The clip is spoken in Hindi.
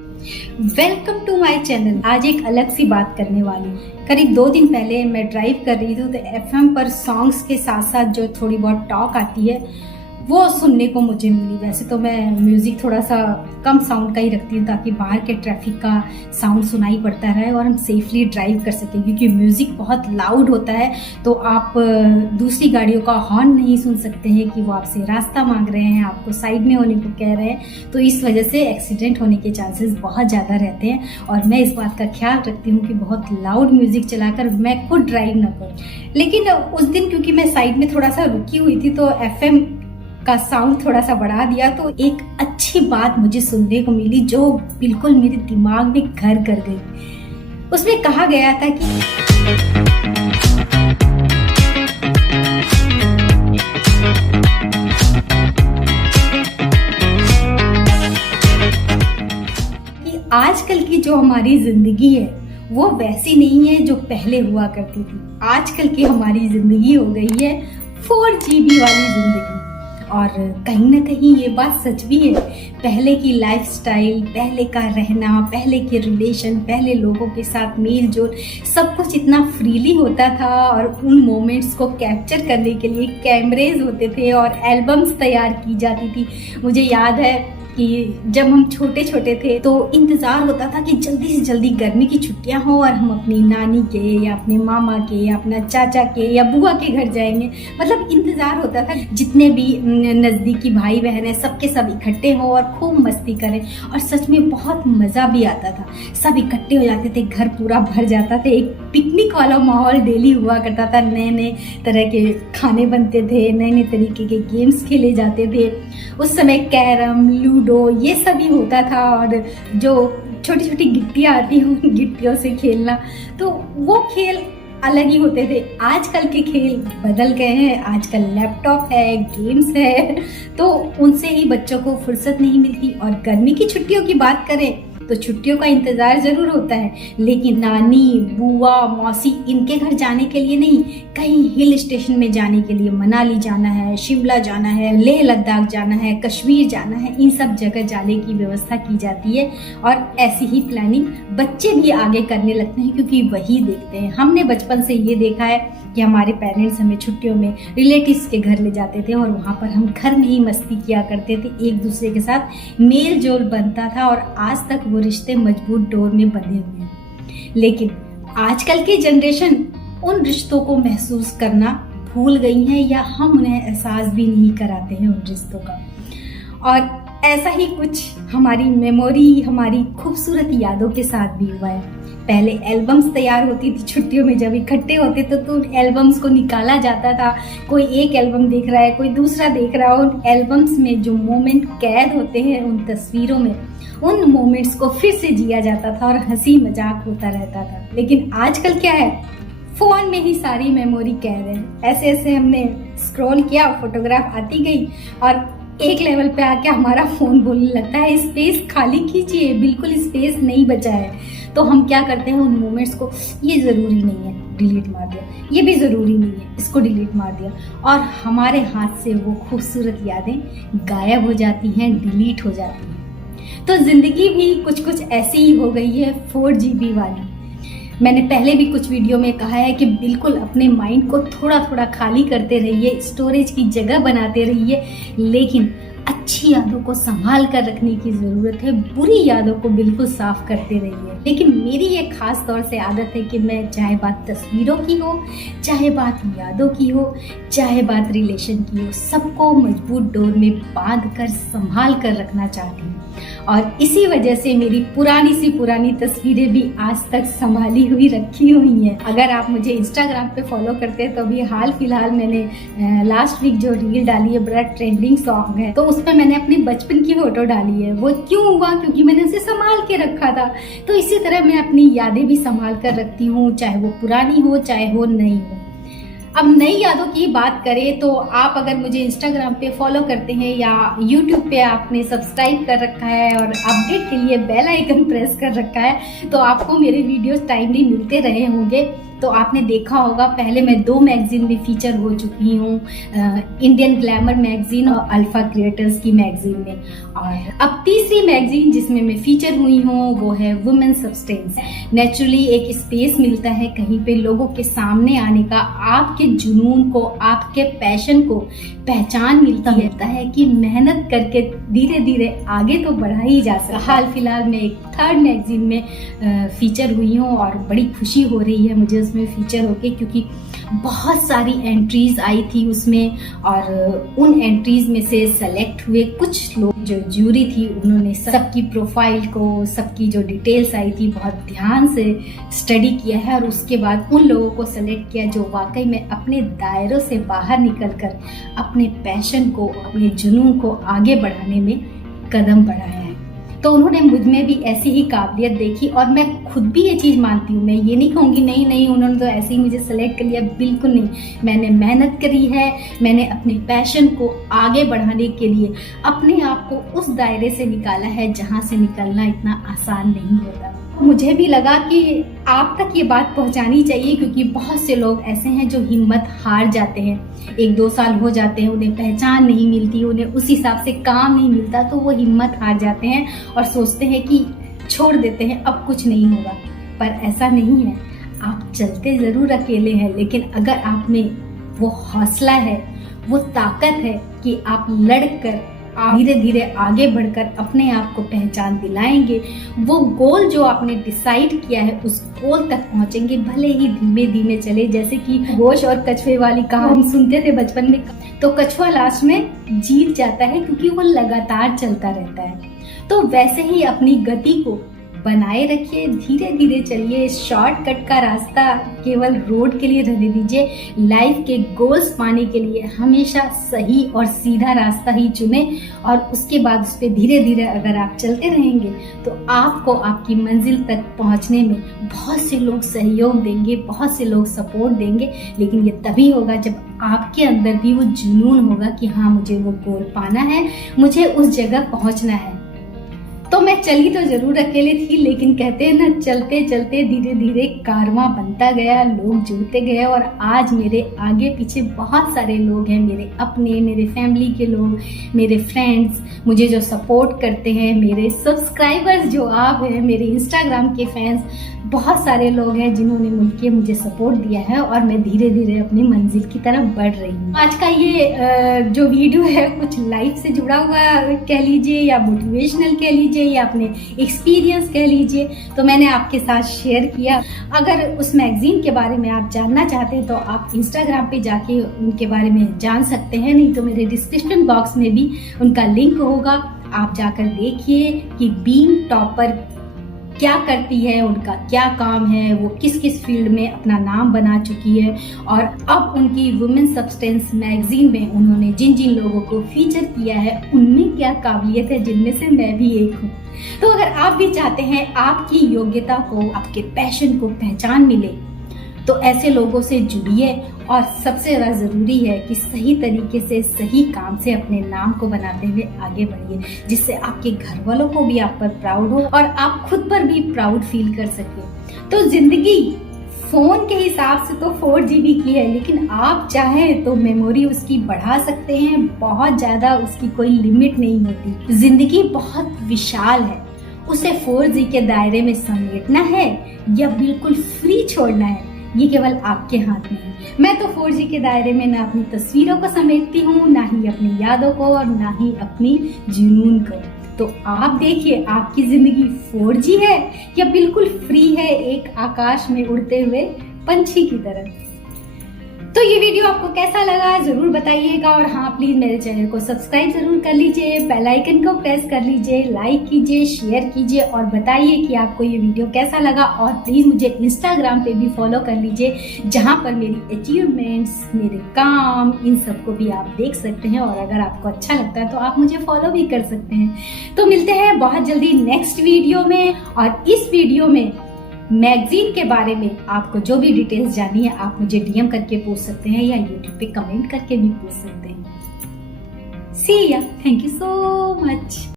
Welcome to my channel. आज एक अलग सी बात करने वाली हूँ। करीब 2 दिन पहले मैं ड्राइव कर रही थी तो एफएम पर सॉन्ग्स के साथ साथ जो थोड़ी बहुत टॉक आती है वो सुनने को मुझे मिली। वैसे तो मैं म्यूजिक थोड़ा सा कम साउंड का ही रखती हूँ ताकि बाहर के ट्रैफिक का साउंड सुनाई पड़ता रहे और हम सेफली ड्राइव कर सकें, क्योंकि म्यूजिक बहुत लाउड होता है तो आप दूसरी गाड़ियों का हॉर्न नहीं सुन सकते हैं कि वो आपसे रास्ता मांग रहे हैं, आपको साइड में होने को कह रहे हैं। तो इस वजह से एक्सीडेंट होने के चांसेस बहुत ज़्यादा रहते हैं और मैं इस बात का ख्याल रखती हूँ कि बहुत लाउड म्यूजिक चलाकर मैं खुद ड्राइव ना करूँ। लेकिन उस दिन क्योंकि मैं साइड में थोड़ा सा रुकी हुई थी तो एफएम का साउंड थोड़ा सा बढ़ा दिया तो एक अच्छी बात मुझे सुनने को मिली जो बिल्कुल मेरे दिमाग में घर कर गई। उसमें कहा गया था कि आजकल की जो हमारी जिंदगी है वो वैसी नहीं है जो पहले हुआ करती थी। आजकल की हमारी जिंदगी हो गई है 4GB वाली जिंदगी। और कहीं ना कहीं ये बात सच भी है। पहले की लाइफस्टाइल, पहले का रहना, पहले के रिलेशन, पहले लोगों के साथ मेल जोल, सब कुछ इतना फ्रीली होता था और उन मोमेंट्स को कैप्चर करने के लिए कैमरेज होते थे और एल्बम्स तैयार की जाती थी। मुझे याद है कि जब हम छोटे छोटे थे तो इंतज़ार होता था कि जल्दी से जल्दी गर्मी की छुट्टियां हो और हम अपनी नानी के या अपने मामा के या अपना चाचा के या बुआ के घर जाएंगे। मतलब इंतज़ार होता था जितने भी नज़दीकी भाई बहन हैं सबके सब इकट्ठे हों और खूब मस्ती करें। और सच में बहुत मज़ा भी आता था। सब इकट्ठे हो जाते थे, घर पूरा भर जाता था, एक पिकनिक वाला माहौल डेली हुआ करता था। नए नए तरह के खाने बनते थे, नए नए तरीके के गेम्स खेले जाते थे। उस समय कैरम, लूडो ये सब ही होता था और जो छोटी छोटी गिट्टियाँ आती हैं उन गिट्टियों से खेलना, तो वो खेल अलग ही होते थे। आजकल के खेल बदल गए हैं। आजकल लैपटॉप है, गेम्स है, तो उनसे ही बच्चों को फुर्सत नहीं मिलती। और गर्मी की छुट्टियों की बात करें तो छुट्टियों का इंतजार जरूर होता है, लेकिन नानी, बुआ, मौसी इनके घर जाने के लिए नहीं, कहीं हिल स्टेशन में जाने के लिए मनाली जाना है, शिमला जाना है, लेह लद्दाख जाना है, कश्मीर जाना है, इन सब जगह जाने की व्यवस्था की जाती है। और ऐसी ही प्लानिंग बच्चे भी आगे करने लगते हैं क्योंकि वही देखते हैं। हमने बचपन से ये देखा है कि हमारे पेरेंट्स हमें छुट्टियों में रिलेटिव्स के घर ले जाते थे और वहाँ पर हम घर में ही मस्ती किया करते थे, एक दूसरे के साथ मेल जोल बनता था और आज तक वो रिश्ते मजबूत डोर में बंधे हुए हैं। लेकिन आजकल की जनरेशन उन रिश्तों को महसूस करना भूल गई है या हम उन्हें एहसास भी नहीं कराते हैं उन रिश्तों का। और ऐसा ही कुछ हमारी मेमोरी, हमारी खूबसूरत यादों के साथ भी हुआ है। पहले एल्बम्स तैयार होती थी छुट्टियों में, जब इकट्ठे होते तो एल्बम्स को निकाला जाता था। कोई एक एल्बम देख रहा है, कोई दूसरा देख रहा है। उन एल्बम्स में जो मोमेंट कैद होते हैं उन तस्वीरों में, उन मोमेंट्स को फिर से जिया जाता था और हंसी मजाक होता रहता था। लेकिन आजकल क्या है, फोन में ही सारी मेमोरी कैद है। ऐसे ऐसे हमने स्क्रॉल किया, फोटोग्राफ आती गई और एक लेवल पे आके हमारा फोन बोलने लगता है स्पेस खाली कीजिए, बिल्कुल स्पेस नहीं बचा है। तो हम क्या करते हैं, उन मोमेंट्स को, ये जरूरी नहीं है, डिलीट मार दिया, ये भी जरूरी नहीं है, इसको डिलीट मार दिया, और हमारे हाथ से वो खूबसूरत यादें गायब हो जाती हैं, डिलीट हो जाती हैं। तो जिंदगी भी कुछ कुछ ऐसी ही हो गई है 4GB वाली। मैंने पहले भी कुछ वीडियो में कहा है कि बिल्कुल अपने माइंड को थोड़ा थोड़ा खाली करते रहिए, स्टोरेज की जगह बनाते रहिए, लेकिन अच्छी यादों को संभाल कर रखने की जरूरत है, बुरी यादों को बिल्कुल साफ करते रहिए। लेकिन मेरी ये खास तौर से आदत है कि मैं, चाहे बात तस्वीरों की हो, चाहे बात यादों की हो, चाहे बात रिलेशन की हो, सबको मजबूत डोर में बांध कर संभाल कर रखना चाहती हूँ। और इसी वजह से मेरी पुरानी सी पुरानी तस्वीरें भी आज तक संभाली हुई रखी हुई हैं। अगर आप मुझे इंस्टाग्राम पे फॉलो करते हैं तो अभी हाल फिलहाल मैंने लास्ट वीक जो रील डाली है, बड़ा ट्रेंडिंग सॉन्ग है, तो उस पर मैंने अपने बचपन की फोटो डाली है। वो क्यों हुआ? क्योंकि मैंने उसे संभाल के रखा था। तो इसी तरह मैं अपनी यादें भी संभाल कर रखती हूँ, चाहे वो पुरानी हो चाहे हो नई हो। अब नई यादों की बात करें तो आप अगर मुझे इंस्टाग्राम पे फॉलो करते हैं या यूट्यूब पे आपने सब्सक्राइब कर रखा है और अपडेट के लिए बेल आइकन प्रेस कर रखा है तो आपको मेरे वीडियोस टाइमली मिलते रहे होंगे। तो आपने देखा होगा पहले मैं 2 मैगजीन में फीचर हो चुकी हूँ, इंडियन ग्लैमर मैगजीन और अल्फा क्रिएटर्स की मैगजीन में, और अब तीसरी मैगजीन जिसमें मैं फीचर हुई हूँ वो है वुमेन सब्सटेंस। नेचुरली एक स्पेस मिलता है कहीं पे लोगों के सामने आने का, आपके जुनून को, आपके पैशन को पहचान मिलता है कि मेहनत करके धीरे धीरे आगे तो बढ़ा ही जा सकता है। हाल फिलहाल में एक 3rd मैगजीन में फीचर हुई हूँ और बड़ी खुशी हो रही है मुझे उसमें फीचर होके, क्योंकि बहुत सारी एंट्रीज आई थी उसमें और उन एंट्रीज में से सेलेक्ट हुए कुछ लोग, जो जूरी थी उन्होंने सबकी प्रोफाइल को, सबकी जो डिटेल्स आई थी बहुत ध्यान से स्टडी किया है और उसके बाद उन लोगों को सेलेक्ट किया जो वाकई में अपने दायरों से बाहर निकलकर अपने पैशन को, अपने जुनून को आगे बढ़ाने में कदम बढ़ाया है। तो उन्होंने मुझ में भी ऐसी ही काबिलियत देखी और मैं खुद भी ये चीज़ मानती हूँ। मैं ये नहीं कहूँगी नहीं उन्होंने तो ऐसे ही मुझे सेलेक्ट कर लिया, बिल्कुल नहीं। मैंने मेहनत करी है, मैंने अपने पैशन को आगे बढ़ाने के लिए अपने आप को उस दायरे से निकाला है जहाँ से निकलना इतना आसान नहीं होता। मुझे भी लगा कि आप तक ये बात पहुंचानी चाहिए, क्योंकि बहुत से लोग ऐसे हैं जो हिम्मत हार जाते हैं, 1-2 साल हो जाते हैं, उन्हें पहचान नहीं मिलती, उन्हें उस हिसाब से काम नहीं मिलता तो वो हिम्मत हार जाते हैं और सोचते हैं कि छोड़ देते हैं, अब कुछ नहीं होगा। पर ऐसा नहीं है, आप चलते ज़रूर अकेले हैं, लेकिन अगर आप में वो हौसला है, वो ताकत है कि आप लड़कर धीरे धीरे आगे बढ़कर अपने आप को पहचान दिलाएंगे, वो गोल जो आपने डिसाइड किया है उस गोल तक पहुंचेंगे, भले ही धीमे धीमे चले। जैसे कि गोश और कछुए वाली कहानी हम सुनते थे बचपन में, तो कछुआ लास्ट में जीत जाता है क्योंकि वो लगातार चलता रहता है। तो वैसे ही अपनी गति को बनाए रखिए, धीरे धीरे चलिए। शॉर्टकट का रास्ता केवल रोड के लिए रहने दीजिए। लाइफ के गोल्स पाने के लिए हमेशा सही और सीधा रास्ता ही चुने और उसके बाद उस पर धीरे धीरे अगर आप चलते रहेंगे तो आपको आपकी मंजिल तक पहुंचने में बहुत से लोग सहयोग देंगे, बहुत से लोग सपोर्ट देंगे, लेकिन ये तभी होगा जब आपके अंदर भी वो जुनून होगा कि हाँ, मुझे वो गोल पाना है, मुझे उस जगह पहुंचना है। तो मैं चली तो जरूर अकेले थी, लेकिन कहते हैं ना, चलते चलते धीरे धीरे कारवां बनता गया, लोग जुड़ते गए और आज मेरे आगे पीछे बहुत सारे लोग हैं, मेरे अपने, मेरे फैमिली के लोग, मेरे फ्रेंड्स, मुझे जो सपोर्ट करते हैं, मेरे सब्सक्राइबर्स जो आप हैं, मेरे इंस्टाग्राम के फैंस, बहुत सारे लोग हैं जिन्होंने मिलकर मुझे सपोर्ट दिया है और मैं धीरे धीरे अपनी मंजिल की तरफ बढ़ रही हूँ। आज का ये जो वीडियो है कुछ लाइफ से जुड़ा हुआ कह लीजिए या मोटिवेशनल कह लीजिए या अपने एक्सपीरियंस कह लीजिए, तो मैंने आपके साथ शेयर किया। अगर उस मैगजीन के बारे में आप जानना चाहते हैं तो आप इंस्टाग्राम पे जाके उनके बारे में जान सकते हैं, नहीं तो मेरे डिस्क्रिप्शन बॉक्स में भी उनका लिंक होगा, आप जाकर देखिए कि बीम टॉपर क्या करती है, उनका क्या काम है, वो किस किस फील्ड में अपना नाम बना चुकी है और अब उनकी वुमेन सब्सटेंस मैगजीन में उन्होंने जिन जिन लोगों को फीचर किया है उनमें क्या काबिलियत है, जिनमें से मैं भी एक हूँ। तो अगर आप भी चाहते हैं आपकी योग्यता को, आपके पैशन को पहचान मिले, तो ऐसे लोगों से जुड़िए और सबसे ज़्यादा ज़रूरी है कि सही तरीके से सही काम से अपने नाम को बनाते हुए आगे बढ़िए, जिससे आपके घर वालों को भी आप पर प्राउड हो और आप खुद पर भी प्राउड फील कर सके। तो जिंदगी फोन के हिसाब से तो 4 GB की है, लेकिन आप चाहें तो मेमोरी उसकी बढ़ा सकते हैं, बहुत ज़्यादा उसकी कोई लिमिट नहीं होती। जिंदगी बहुत विशाल है, उसे 4G के दायरे में समेटना है या बिल्कुल फ्री छोड़ना है, ये केवल आपके हाथ में है। मैं तो 4G के दायरे में ना अपनी तस्वीरों को समेटती हूँ, ना ही अपनी यादों को और ना ही अपनी जुनून को। तो आप देखिए आपकी जिंदगी 4G है या बिल्कुल फ्री है, एक आकाश में उड़ते हुए पंछी की तरह। तो ये वीडियो आपको कैसा लगा जरूर बताइएगा और हाँ, प्लीज मेरे चैनल को सब्सक्राइब जरूर कर लीजिए, बेल आइकन को प्रेस कर लीजिए, लाइक कीजिए, शेयर कीजिए और बताइए कि आपको ये वीडियो कैसा लगा। और प्लीज मुझे इंस्टाग्राम पे भी फॉलो कर लीजिए, जहाँ पर मेरी अचीवमेंट्स, मेरे काम, इन सबको भी आप देख सकते हैं और अगर आपको अच्छा लगता है तो आप मुझे फॉलो भी कर सकते हैं। तो मिलते हैं बहुत जल्दी नेक्स्ट वीडियो में और इस वीडियो में मैगजीन के बारे में आपको जो भी डिटेल्स जाननी है आप मुझे डीएम करके पूछ सकते हैं या यूट्यूब पे कमेंट करके भी पूछ सकते हैं। सी या, थैंक यू सो मच।